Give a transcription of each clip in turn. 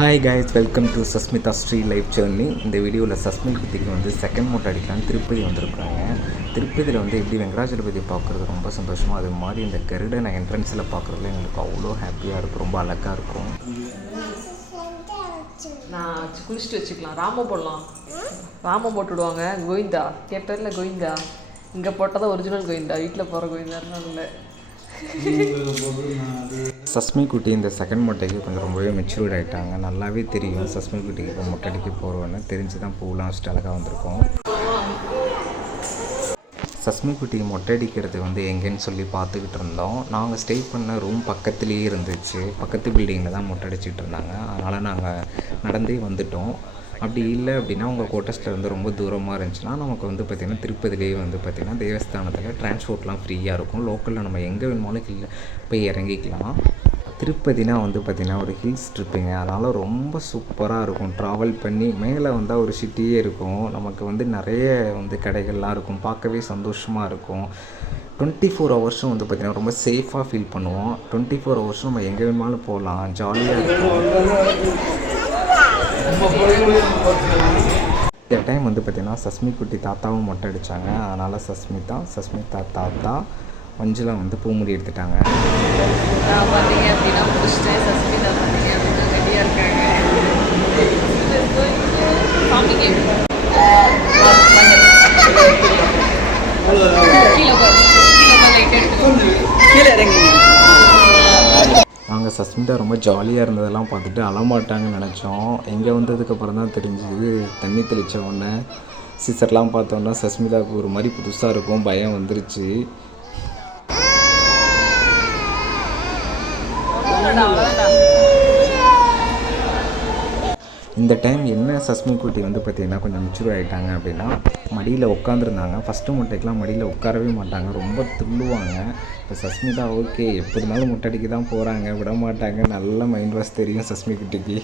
Hi guys, welcome to Sasmita Sri life journey. இந்த வீடியோவில் சஸ்மில் குட்டிக்கு வந்து செகண்ட் மோட்டை அடிக்கலாம் திருப்பதி வந்திருக்காங்க. திருப்பதியில் வந்து எப்படி வெங்கடாஜலபதி பார்க்குறது ரொம்ப சந்தோஷமாக, அது மாதிரி இந்த கருடனை என்ட்ரன்ஸில் பார்க்குறதுல எங்களுக்கு அவ்வளோ ஹாப்பியாக இருக்கும், ரொம்ப அழகாக இருக்கும். நான் குளிச்சுட்டு வச்சுக்கலாம், ராமம் போடலாம், ராமம் போட்டுவிடுவாங்க. கோவிந்தா கேட்டதில்ல, கோவிந்தா இங்கே போட்டால் தான் ஒரிஜினல் கோவிந்தா, வீட்டில் போகிற கோவிந்தாருன்னு இல்லை. சஸ்மி குட்டி இந்த செகண்ட் மொட்டைக்கு கொஞ்சம் ரொம்பவே மெச்சூர்ட் ஆகிட்டாங்க. நல்லாவே தெரியும் சஸ்மி குட்டிக்கு இப்போ மொட்டை அடிக்க போகிறோன்னு தெரிஞ்சு தான் பூலாம் வச்சுட்டு அழகாக வந்திருக்கோம். சஸ்மி குட்டி மொட்டை அடிக்கிறது வந்து எங்கேன்னு சொல்லி பார்த்துக்கிட்டு இருந்தோம். நாங்கள் ஸ்டே பண்ண ரூம் பக்கத்துலேயே இருந்துச்சு, பக்கத்து பில்டிங்கில் தான் மொட்டை அடிச்சிட்டு இருந்தாங்க. அதனால் நாங்கள் நடந்தே வந்துட்டோம். அப்படி இல்லை அப்படின்னா உங்கள் கோட்டஸ்ட்டில் வந்து ரொம்ப தூரமாக இருந்துச்சுன்னா நமக்கு வந்து பார்த்திங்கன்னா திருப்பதிலேயே வந்து பார்த்திங்கன்னா தேவஸ்தானத்தில் டிரான்ஸ்போர்ட்லாம் ஃப்ரீயாக இருக்கும். லோக்கலில் நம்ம எங்கே வேணுமாலும் கீழே போய் இறங்கிக்கலாம். திருப்பதினா வந்து பார்த்திங்கன்னா ஒரு ஹில்ஸ் ட்ரிப்புங்க, அதனால் ரொம்ப சூப்பராக இருக்கும். ட்ராவல் பண்ணி மேலே வந்தால் ஒரு சிட்டியே இருக்கும், நமக்கு வந்து நிறைய வந்து கடைகள்லாம் இருக்கும், பார்க்கவே சந்தோஷமாக இருக்கும். 24 ஹவர்ஸும் வந்து பார்த்திங்கன்னா ரொம்ப சேஃபாக ஃபீல் பண்ணுவோம். 24 ஹவர்ஸும் நம்ம எங்கே வேணுமாலும் போகலாம், ஜாலியாக இருக்கும். இந்த டைம் வந்து பார்த்திங்கன்னா சஸ்மி குட்டி தாத்தாவும் மொட்டை அடித்தாங்க. அதனால் சஸ்மிதா தாத்தா மஞ்சளா வந்து பூமுடி எடுத்துட்டாங்க. பார்த்தீங்க அப்படின்னா முடிச்சுட்டேன். சஸ்மிதா பார்த்தீங்க அப்படின்னா ரெடியாக இருக்காங்க. கீழே இறங்கி நாங்கள் சஸ்மிதா ரொம்ப ஜாலியாக இருந்ததெல்லாம் பார்த்துட்டு அழமாட்டாங்கன்னு நினச்சோம். இங்கே வந்ததுக்கப்புறம் தான் தெரிஞ்சுது, தண்ணி தெளித்த உடனே சிஸ்டர்லாம் பார்த்தோன்னா சஸ்மிதாவுக்கு ஒரு மாதிரி புதுசாக இருக்கும், பயம் வந்துருச்சு. இந்த டைம் என்ன சஸ்மி குட்டி வந்து பார்த்திங்கன்னா கொஞ்சம் மெச்சூர் ஆகிட்டாங்க அப்படின்னா மடியில் உட்காந்துருந்தாங்க. ஃபஸ்ட்டு மொட்டைக்கெலாம் மடியில் உட்காரவே மாட்டாங்க, ரொம்ப துள்ளுவாங்க. இப்போ சஸ்மிதா ஓகே எப்போ இருந்தாலும் மொட்டடிக்கு தான் போகிறாங்க, விட மாட்டாங்க. நல்ல மைண்ட் வாஷ் தெரியும் சஸ்மி குட்டிக்கு.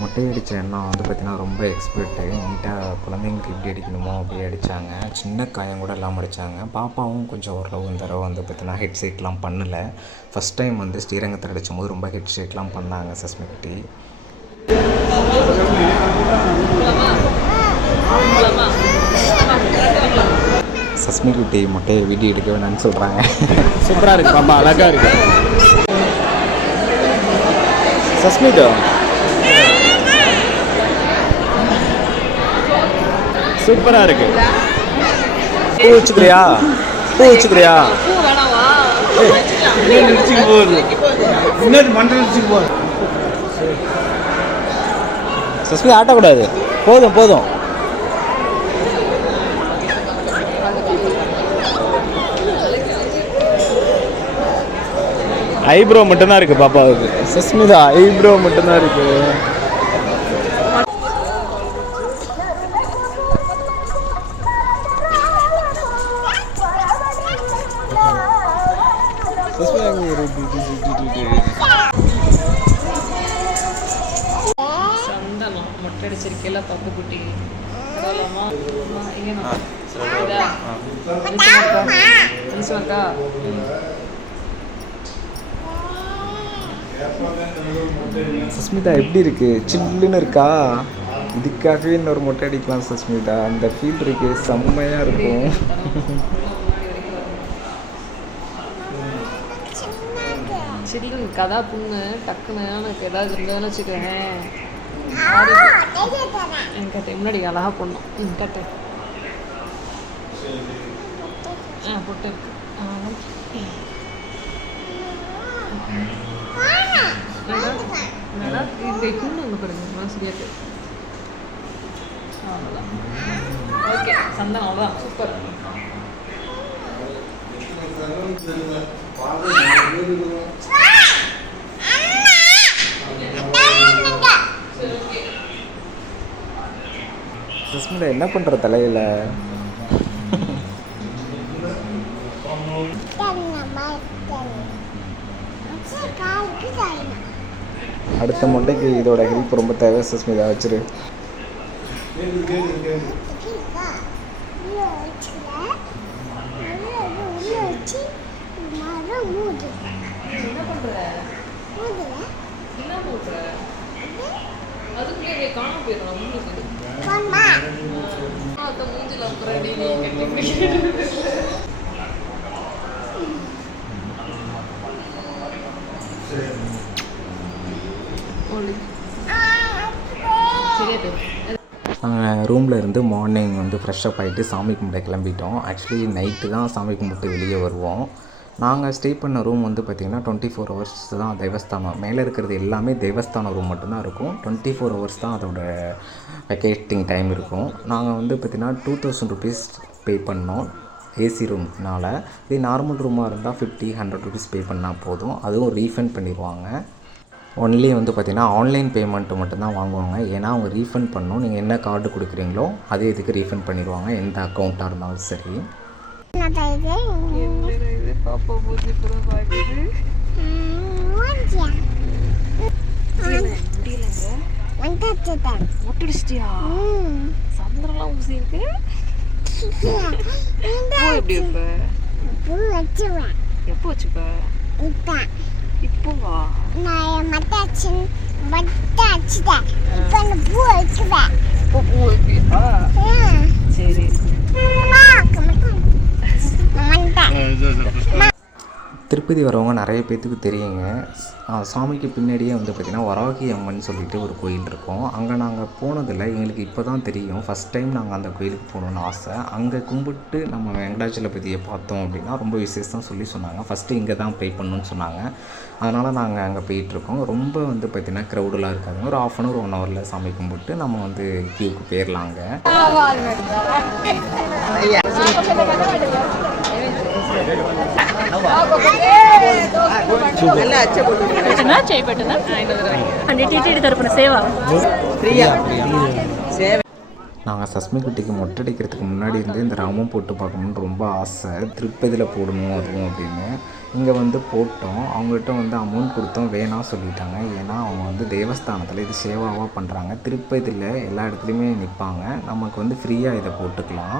மொட்டை அடித்த எண்ணம் வந்து பார்த்திங்கன்னா ரொம்ப எக்ஸ்பர்ட்டு, நீட்டாக குழந்தைங்களுக்கு எப்படி அடிக்கணுமோ அப்படி அடித்தாங்க. சின்ன காயம் கூட எல்லாம் அடித்தாங்க. பாப்பாவும் கொஞ்சம் ஓரளவு இந்த தடவை வந்து பார்த்திங்கன்னா ஹெட் ஷேக்லாம் பண்ணலை. ஃபஸ்ட் டைம் வந்து ஸ்ரீரங்கத்தில் அடிக்கும் போது ரொம்ப ஹெட் ஷேக்லாம் பண்ணாங்க சஸ்மி குட்டி. சஸ்மி குட்டி மொட்டையை வீடியோ எடுக்க வேணான்னு சொல்கிறாங்க. சூப்பராக இருக்குது பாப்பா, அழகாக இருக்கு. சஸ்மிதா சூப்பராக இருக்கு. பூ வச்சுக்கிறியா? போகுது இன்னொரு மண்டல் வச்சுக்கு போகுது. சஸ்மி ஆட்டக்கூடாது, போதும். ஐப்ரோ மட்டும்தான் இருக்குது பாப்பாவுக்கு. சஸ்மிதா ஐப்ரோ மட்டும்தான் இருக்குது. சந்தனம் மொட்டை அடிச்சிருக்கேல பப்பு குட்டி அக்கா. சஸ்மிதா எப்படி இருக்கு? சில்லுன்னு இருக்கா? இதுக்காகவே இன்னொரு மொட்டை அடிக்கலாம் சஸ்மிதா, அந்த ஃபீல் இருக்கு, செம்மையாக இருக்கும். சில்லுன்னு கதா புண்ணு டக்குன்னு எனக்கு ஏதாவது இருந்ததுன்னு வச்சுக்கிறேன். கட்டை முன்னாடி அழகாக போடணும். கட்டை பொட்டு இருக்கு. இந்த குண்டு ஒன்று பாருங்க, சரியாட்டு. அவ்வளோதான், ஓகே. சந்தனம் அவ்வளோதான், சூப்பர். சஸ்மிதா என்ன பண்ணுற தலையில்? அடுத்த மொட்டைக்கு இதோட ஹெல்ப் ரொம்ப தேவை சஸ்மிதா, வச்சிரு. நாங்கள் ரூமில் இருந்து மார்னிங் வந்து ஃப்ரெஷ்ஷப் ஆகிட்டு சாமி கும்பிட கிளம்பிட்டோம். ஆக்சுவலி நைட்டு தான் சாமி கும்பிட்டு வெளியே வருவோம். நாங்கள் ஸ்டே பண்ண ரூம் வந்து பார்த்திங்கன்னா 24 ஹவர்ஸ் தான் தேவஸ்தானம். மேலே இருக்கிறது எல்லாமே தேவஸ்தான ரூம் மட்டும்தான் இருக்கும். 24 ஹவர்ஸ் தான் அதோட வெக்கேட்டிங் டைம் இருக்கும். நாங்கள் வந்து பார்த்திங்கன்னா 2000 ருபீஸ் பே பண்ணோம் ஏசி ரூம்னால். இதே நார்மல் ரூமாக இருந்தால் 50-100 ருபீஸ் பே பண்ணால் போதும். அதுவும் ரீஃபண்ட் பண்ணிடுவாங்க. ஒன்லி வந்து பார்த்திங்கன்னா ஆன்லைன் பேமெண்ட்டு மட்டும்தான் வாங்குவாங்க. ஏன்னா அவங்க ரீஃபண்ட் பண்ணணும். நீங்கள் என்ன கார்டு கொடுக்குறீங்களோ அதே இதுக்கு ரீஃபண்ட் பண்ணிடுவாங்க, எந்த அக்கௌண்ட்டாக இருந்தாலும் சரி. பாப்பா பூஜை பார்க்குது. முட்டடிச்சிட்டியா? சந்திரலாம் ஊசி இருக்கு. எப்படி இருப்ப? எப்போ வச்சுப்ப? இப்போ வா. இப்போ பூ வைப்பியா? சரி. திருப்பதி வரவங்க நிறைய பேர்த்துக்கு தெரியுங்க. சாமிக்கு பின்னாடியே வந்து பார்த்திங்கன்னா வராகி அம்மன் சொல்லிட்டு ஒரு கோயில் இருக்கும். அங்கே நாங்கள் போனதில்லை, எங்களுக்கு இப்போ தான் தெரியும். ஃபஸ்ட் டைம் நாங்கள் அந்த கோயிலுக்கு போகணுன்னு ஆசை. அங்கே கும்பிட்டு நம்ம வெங்கடாச்சலபதியை பார்த்தோம் அப்படின்னா ரொம்ப விசேஷம் சொன்னாங்க. ஃபஸ்ட்டு இங்கே தான் ப்ரே பண்ணணுன்னு சொன்னாங்க. அதனால் நாங்கள் அங்கே போயிட்டுருக்கோம். ரொம்ப வந்து பார்த்திங்கன்னா க்ரௌடெலாம் இருக்காதுங்க. ஒரு 1/2 hour 1 hourல சாமி கும்பிட்டு நம்ம வந்து கியூக்கு போயிடலாங்க. நாங்கள் சஸ்மி குட்டிக்கு மொட்டை அடிக்கிறதுக்கு முன்னாடி இருந்து இந்த ராமம் போட்டு பார்க்கணுன்னு ரொம்ப ஆசை. திருப்பதியில் போடணும் அதுவும் அப்படின்னு. இங்கே வந்து போட்டோம். அவங்ககிட்ட வந்து அமௌண்ட் கொடுத்தோம், வேணாம் சொல்லிட்டாங்க. ஏன்னா அவங்க வந்து தேவஸ்தானத்தில் இது சேவாவாக பண்ணுறாங்க. திருப்பதியில் எல்லா இடத்துலையுமே நிற்பாங்க, நமக்கு வந்து ஃப்ரீயாக இதை போட்டுக்கலாம்.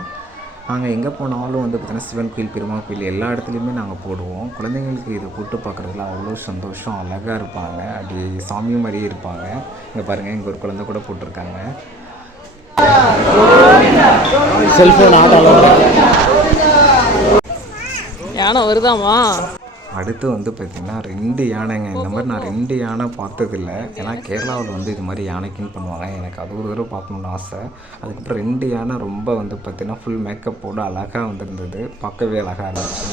நாங்கள் எங்கே போனாலும் வந்து பார்த்திங்கன்னா சிவன் கோயில், பெருமாள் கோயில் எல்லா இடத்துலையுமே நாங்கள் போடுவோம். குழந்தைங்களுக்கு இதை போட்டு பார்க்குறதுல அவ்வளோ சந்தோஷம். அழகாக இருப்பாங்க, அப்படி சாமி மாதிரியே இருப்பாங்க. இங்கே பாருங்கள், இங்கே ஒரு குழந்தை கூட போட்டிருக்காங்க. யானை வருதாமா? அடுத்து வந்து பார்த்திங்கன்னா 2 யானைங்க. இந்த மாதிரி நான் 2 யானை பார்த்ததில்ல. ஏன்னா கேரளாவில் வந்து இது மாதிரி யானைக்குன்னு பண்ணுவாங்க. எனக்கு அது ஒரு தடவை பார்க்கணுன்னு ஆசை. அதுக்கப்புறம் 2 யானை ரொம்ப வந்து பார்த்திங்கன்னா ஃபுல் மேக்கப்போடு அழகாக வந்துருந்தது. பார்க்கவே அழகாக இருந்துச்சு.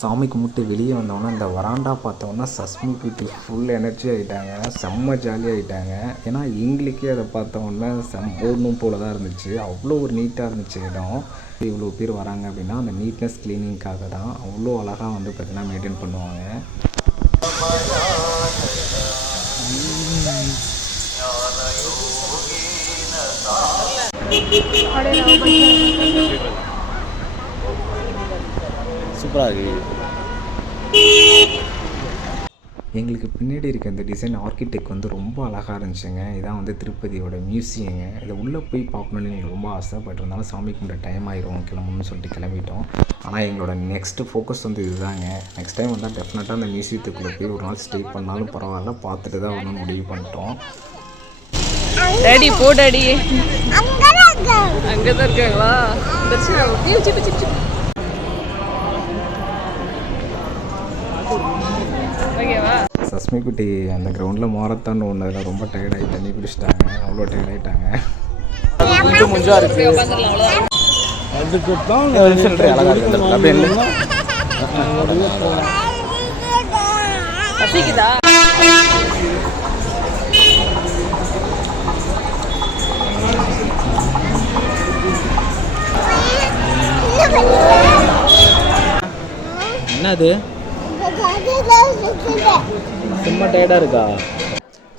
சாமி கும்பிட்டு வெளியே வந்தோன்னா இந்த வராண்டா பார்த்தோன்னா சஸ்மி குட்டி ஃபுல் எனர்ஜி ஆகிட்டாங்க, செம்ம ஜாலியாக ஆகிட்டாங்க. ஏன்னா எங்களுக்கே அதை பார்த்தோன்னா ஓடணும் போல தான் இருந்துச்சு. அவ்வளோ ஒரு நீட்டாக இருந்துச்சு இடம். இவ்வளோ பேர் வராங்க அப்படின்னா அந்த நீட்னஸ் க்ளீனிங்காக தான். அவ்வளோ அழகாக வந்து பார்த்திங்கன்னா மெயின்டைன் பண்ணுவாங்க. சூப்பராக இருக்குது. எங்களுக்கு பின்னாடி இருக்க இந்த டிசைன் ஆர்கிடெக்ட் வந்து ரொம்ப அழகாக இருந்துச்சுங்க. இதான் வந்து திருப்பதியோட மியூசியங்க. இதை உள்ளே போய் பார்க்கணுன்னு எங்களுக்கு ரொம்ப ஆசை. பட் இருந்தாலும் சாமி கும்பிட டைம் ஆயிரும், கிளம்பணும்னு சொல்லிட்டு கிளம்பிட்டோம். ஆனால் எங்களோட நெக்ஸ்ட்டு ஃபோக்கஸ் வந்து இதுதாங்க. நெக்ஸ்ட் டைம் வந்தால் டெஃபினட்டாக அந்த மியூசியத்துக்குள்ளே போய் ஒரு நாள் ஸ்டே பண்ணாலும் பரவாயில்ல, பார்த்துட்டு தான் வரணும்னு முடிவு பண்ணிட்டோம். டேடி போ டேடி. அங்கே தான் இருக்காங்களா? சஸ்மி குட்டி அந்த கிரவுண்டில் மாரத்தான் ஒன்றதில் ரொம்ப டயர்டாகி தண்ணி குடிச்சிட்டாங்க. அவ்வளோ டயர்டாகிட்டாங்க. கொஞ்சம் முஞ்சாக இருக்குது. அதுக்கு தான் சொல்கிறேன் அழகாக இருக்குது. அப்படி இல்லை பசிக்குதா? என்னது ரொம்ப டயர்டாக இருக்கா?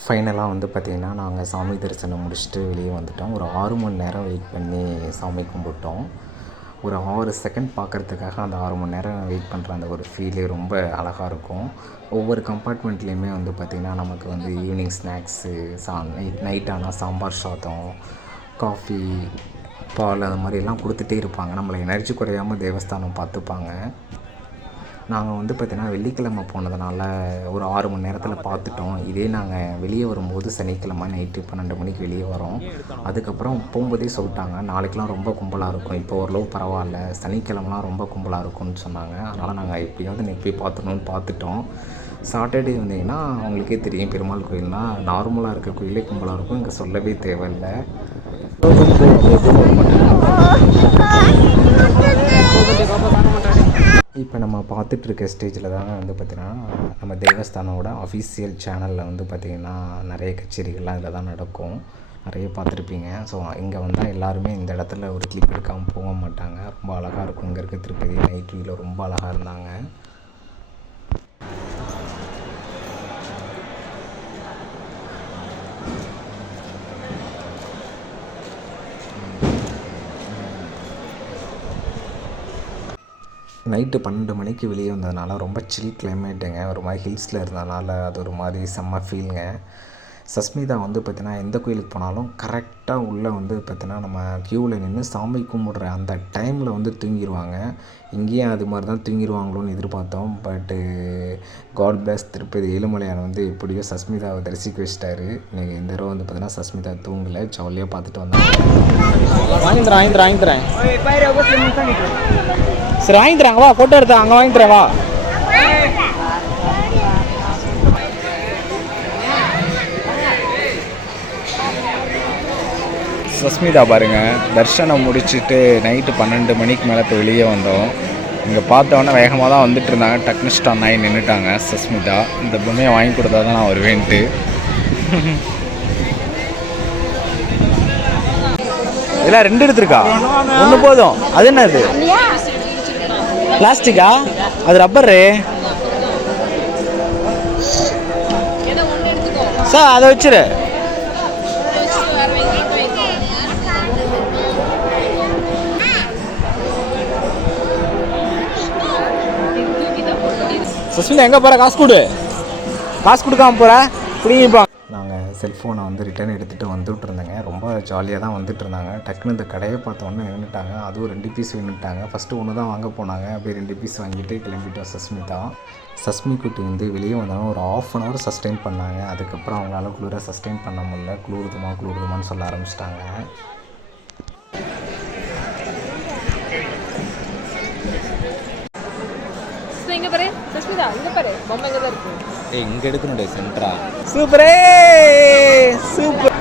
ஃபைனலாக வந்து பார்த்திங்கன்னா நாங்கள் சாமி தரிசனம் முடிச்சுட்டு வெளியே வந்துட்டோம். ஒரு 6 மணி நேரம் வெயிட் பண்ணி சாமி கும்பிட்டோம். ஒரு 6 செகண்ட் பார்க்குறதுக்காக அந்த 6 மணி நேரம் வெயிட் பண்ணுற அந்த ஒரு ஃபீலே ரொம்ப அழகாக இருக்கும். ஒவ்வொரு கம்பார்ட்மெண்ட்லேயுமே வந்து பார்த்திங்கன்னா நமக்கு வந்து ஈவினிங் ஸ்நாக்ஸு, நைட் ஆனால் சாம்பார் சாதம், காஃபி, பால் அது மாதிரிலாம் கொடுத்துட்டே இருப்பாங்க. நம்மளை எனர்ஜி குறையாமல் தேவஸ்தானம் பார்த்துப்பாங்க. நாங்கள் வந்து பார்த்திங்கன்னா வெள்ளிக்கிழமை போனதுனால ஒரு 6 மணி நேரத்தில் பார்த்துட்டோம். இதே நாங்கள் வெளியே வரும்போது சனிக்கிழமை நைட்டு 12 மணிக்கு வெளியே வரோம். அதுக்கப்புறம் போகும்போதே சொல்லிட்டாங்க, நாளைக்கெலாம் ரொம்ப கும்பலாக இருக்கும், இப்போ ஓரளவு பரவாயில்ல, சனிக்கிழமெலாம் ரொம்ப கும்பலாக இருக்கும்னு சொன்னாங்க. அதனால் நாங்கள் எப்படியாவது போய் பார்த்துணுன்னு பார்த்துட்டோம். சாட்டர்டே வந்தீங்கன்னா அவங்களுக்கே தெரியும், பெருமாள் கோயில்னால் நார்மலாக இருக்க கோயிலே கும்பலாக இருக்கும், இங்கே சொல்லவே தேவையில்லை. இப்போ நம்ம பார்த்துட்ருக்க ஸ்டேஜில் தாங்க வந்து பார்த்திங்கன்னா நம்ம தேவஸ்தானோட அஃபீஷியல் சேனலில் வந்து பார்த்திங்கன்னா நிறைய கச்சேரிகள்லாம் இதில் தான் நடக்கும். நிறைய பார்த்துருப்பீங்க. ஸோ இங்கே வந்தால் எல்லாருமே இந்த இடத்துல ஒரு கிளிப் எடுக்காமல் போக மாட்டாங்க. ரொம்ப அழகாக இருக்கும். இங்கே இருக்க திருப்பதி நைட் வியூவில் ரொம்ப அழகாக இருந்தாங்க. நைட்டு 12 மணிக்கு வெளியே வந்ததுனால ரொம்ப சில் கிளைமேட்டுங்க. ஒரு மாதிரி ஹில்ஸில் இருந்ததுனால அது ஒரு மாதிரி செம்ம ஃபீலுங்க. சஸ்மிதா வந்து பார்த்திங்கன்னா எந்த கோயிலுக்கு போனாலும் கரெக்டாக உள்ளே வந்து பார்த்திங்கன்னா நம்ம க்யூவில் நின்று சாமி கும்பிட்ற அந்த டைமில் வந்து தூங்கிடுவாங்க. இங்கேயும் அது மாதிரி தான் தூங்கிடுவாங்களோன்னு எதிர்பார்த்தோம். பட்டு காட் பிளஸ் திருப்பதி ஏழுமலையான் வந்து எப்படியோ சஸ்மிதாவை தரிசிக்க வச்சிட்டாரு. இன்றைக்கி இந்த தடவை வந்து பார்த்திங்கன்னா சஸ்மிதா தூங்கலை, ஜாலியாக பார்த்துட்டு வந்தாங்க. வாங்கிக்கிறேன் சரி, வாங்கிக்கிறாங்க வா, ஃபோட்டோ எடுத்தா அங்கே வாங்கிக்கிறேன் வா. சஸ்மிதா பாருங்கள், தர்ஷனம் முடிச்சுட்டு நைட்டு 12 மணிக்கு மேலே இப்போ வெளியே வந்தோம். இங்கே பார்த்தோன்னே வேகமாக தான் வந்துட்டு இருந்தாங்க. டக்குனு ஸ்டான் ஆகி நின்றுட்டாங்க சஸ்மிதா. இந்த பொம்மையை வாங்கி கொடுத்தா தான் நான் வருவேன்ட்டு. இதெல்லாம் 2 எடுத்துருக்கா, 1 போதும். அது என்ன அது, பிளாஸ்டிக்கா? அது ரப்பரு சார், அதை வச்சிரு. சஸ்மிதா எங்கே போகிற? காசு கொடு. காசு கொடுக்காம போகிற பிடிங்கிப்பா. நாங்கள் செல்ஃபோனை வந்து ரிட்டர்ன் எடுத்துகிட்டு வந்துட்டு இருந்தேங்க. ரொம்ப ஜாலியாக தான் வந்துட்டு இருந்தாங்க. டக்குன்னு இந்த கடையை பார்த்தோன்னே நின்றுட்டாங்க. அதுவும் 2 பீஸ் நின்றுட்டாங்க. ஃபஸ்ட்டு 1 தான் வாங்க போனாங்க. அப்படியே 2 பீஸ் வாங்கிட்டு கிளம்பிட்டோம். சஸ்மி குட்டி வந்து வெளியே வந்தாலும் ஒரு 1/2 hour சஸ்டெயின் பண்ணாங்க. அதுக்கப்புறம் அவங்களால குளிர சஸ்டெயின் பண்ண முடியல. குளிருதுமான்னு சொல்ல ஆரம்பிச்சிட்டாங்க. இங்கே பாரு சஸ்மிதா, இங்கே பாரு பொம்மை இங்கே தான் இருக்கு. எங்கே எடுக்கணுடைய சென்ட்ரா? சூப்பரே சூப்பர்.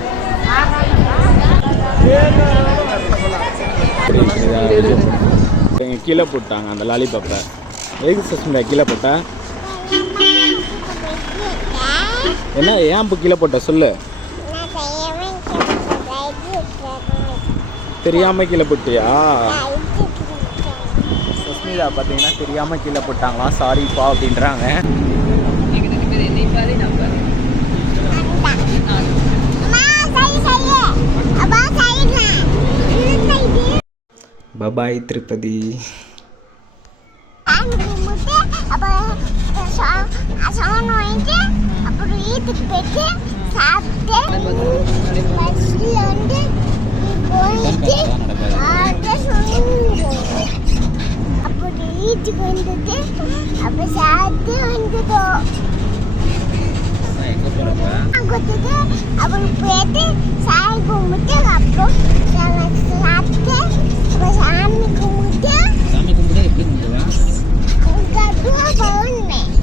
எங்கள் கீழே போட்டாங்க அந்த லாலிபாப்பை. எதுக்கு சஸ்மிதா கீழே போட்டா? என்ன ஏன் இப்போ கீழே போட்ட சொல்லு. தெரியாமல் கீழே போட்டியா? சஸ்மிதா பார்த்தீங்கன்னா தெரியாமல் கீழே போட்டாங்களாம், சாரிப்பா அப்படின்றாங்க. பபாய் திருப்பதி. வீட்டுக்கு வந்துட்டு அப்போ சாப்பிட்டு வந்துட்டோம். கொடுத்துட்டு அப்புறம் போயிட்டு சாமி கும்பிட்டு அப்புறம் சாப்பிட்டு அப்புறம் சாமி கும்பிட்டு போனேன்.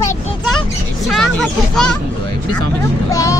போயிட்டு சாமி கும்பிட்டு